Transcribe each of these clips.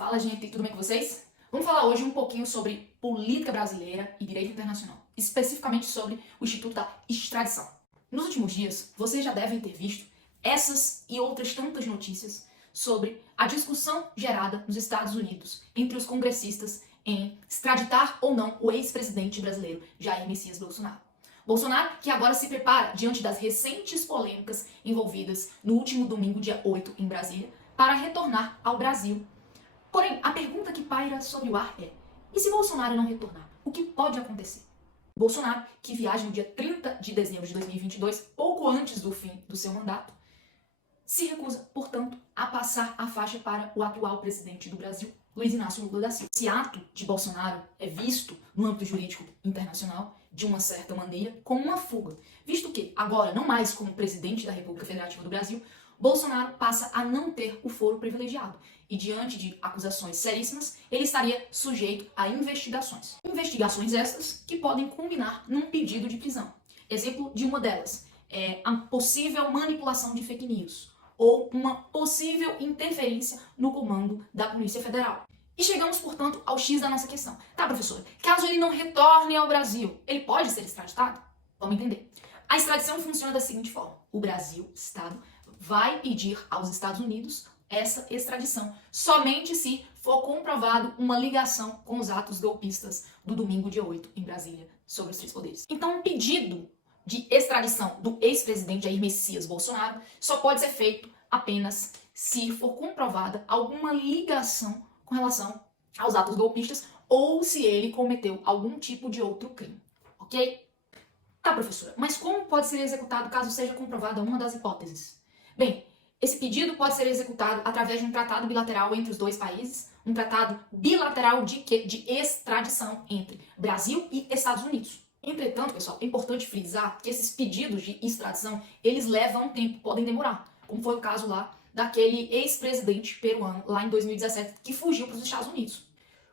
Fala, gente, tudo bem com vocês? Vamos falar hoje um pouquinho sobre política brasileira e direito internacional, especificamente sobre o Instituto da Extradição. Nos últimos dias, vocês já devem ter visto essas e outras tantas notícias sobre a discussão gerada nos Estados Unidos entre os congressistas em extraditar ou não o ex-presidente brasileiro Jair Messias Bolsonaro. Bolsonaro, que agora se prepara diante das recentes polêmicas envolvidas no último domingo, dia 8, em Brasília, para retornar ao Brasil. Porém, a pergunta que paira sobre o ar é: e se Bolsonaro não retornar? O que pode acontecer? Bolsonaro, que viaja no dia 30 de dezembro de 2022, pouco antes do fim do seu mandato, se recusa, portanto, a passar a faixa para o atual presidente do Brasil, Luiz Inácio Lula da Silva. Esse ato de Bolsonaro é visto no âmbito jurídico internacional, de uma certa maneira, como uma fuga, visto que, agora, não mais como presidente da República Federativa do Brasil, Bolsonaro passa a não ter o foro privilegiado e, diante de acusações seríssimas, ele estaria sujeito a investigações. Investigações essas que podem culminar num pedido de prisão. Exemplo de uma delas é a possível manipulação de fake news ou uma possível interferência no comando da Polícia Federal. E chegamos, portanto, ao X da nossa questão. Tá, professora, caso ele não retorne ao Brasil, ele pode ser extraditado? Vamos entender. A extradição funciona da seguinte forma: o Brasil, Estado, vai pedir aos Estados Unidos essa extradição somente se for comprovado uma ligação com os atos golpistas do domingo, dia 8, em Brasília, sobre os três poderes. Então, um pedido de extradição do ex-presidente Jair Messias Bolsonaro só pode ser feito apenas se for comprovada alguma ligação com relação aos atos golpistas ou se ele cometeu algum tipo de outro crime, ok? Tá, professora, mas como pode ser executado caso seja comprovada uma das hipóteses? Bem, esse pedido pode ser executado através de um tratado bilateral entre os dois países, um tratado bilateral de extradição entre Brasil e Estados Unidos. Entretanto, pessoal, é importante frisar que esses pedidos de extradição, eles levam tempo, podem demorar, como foi o caso lá daquele ex-presidente peruano, lá em 2017, que fugiu para os Estados Unidos.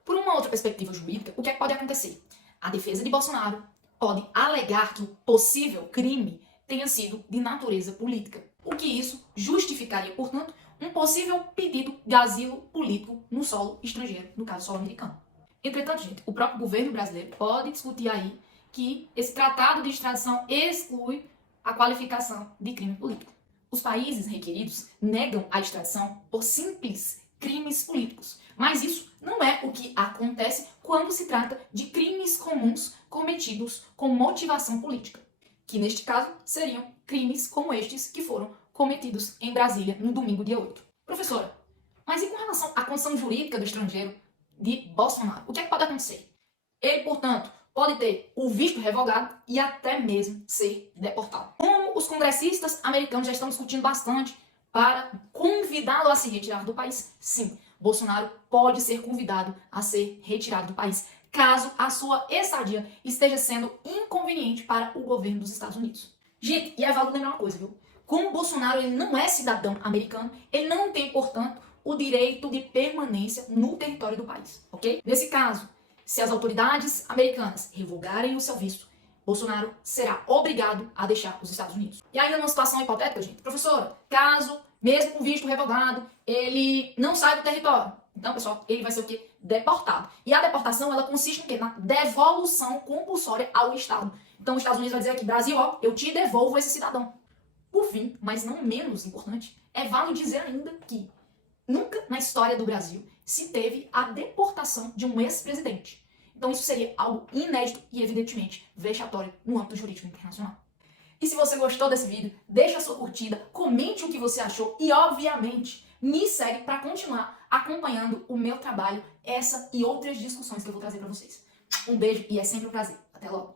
Por uma outra perspectiva jurídica, o que é que pode acontecer? A defesa de Bolsonaro pode alegar que o possível crime tenha sido de natureza política, o que isso justificaria, portanto, um possível pedido de asilo político no solo estrangeiro, no caso solo americano. Entretanto, gente, o próprio governo brasileiro pode discutir aí que esse tratado de extradição exclui a qualificação de crime político. Os países requeridos negam a extradição por simples crimes políticos, mas isso não é o que acontece quando se trata de crimes comuns cometidos com motivação política, que neste caso seriam crimes como estes que foram cometidos em Brasília no domingo, dia 8. Professora, mas e com relação à condição jurídica do estrangeiro de Bolsonaro? O que é que pode acontecer? Ele, portanto, pode ter o visto revogado e até mesmo ser deportado. Como os congressistas americanos já estão discutindo bastante para convidá-lo a se retirar do país, sim, Bolsonaro pode ser convidado a ser retirado do país, caso a sua estadia esteja sendo inconveniente para o governo dos Estados Unidos. Gente, e é válido lembrar uma coisa, viu? Como Bolsonaro ele não é cidadão americano, ele não tem, portanto, o direito de permanência no território do país, ok? Nesse caso, se as autoridades americanas revogarem o seu visto, Bolsonaro será obrigado a deixar os Estados Unidos. E ainda numa situação hipotética, gente, professora, caso, mesmo com o visto revogado, ele não sai do território, então, pessoal, ele vai ser o quê? Deportado. E a deportação, ela consiste em quê? Na devolução compulsória ao Estado. Então, os Estados Unidos vai dizer aqui: Brasil, ó, eu te devolvo esse cidadão. Por fim, mas não menos importante, é válido dizer ainda que nunca na história do Brasil se teve a deportação de um ex-presidente. Então, isso seria algo inédito e, evidentemente, vexatório no âmbito jurídico internacional. E se você gostou desse vídeo, deixa a sua curtida, comente o que você achou e, obviamente, me segue para continuar acompanhando o meu trabalho, essa e outras discussões que eu vou trazer para vocês. Um beijo e é sempre um prazer. Até logo!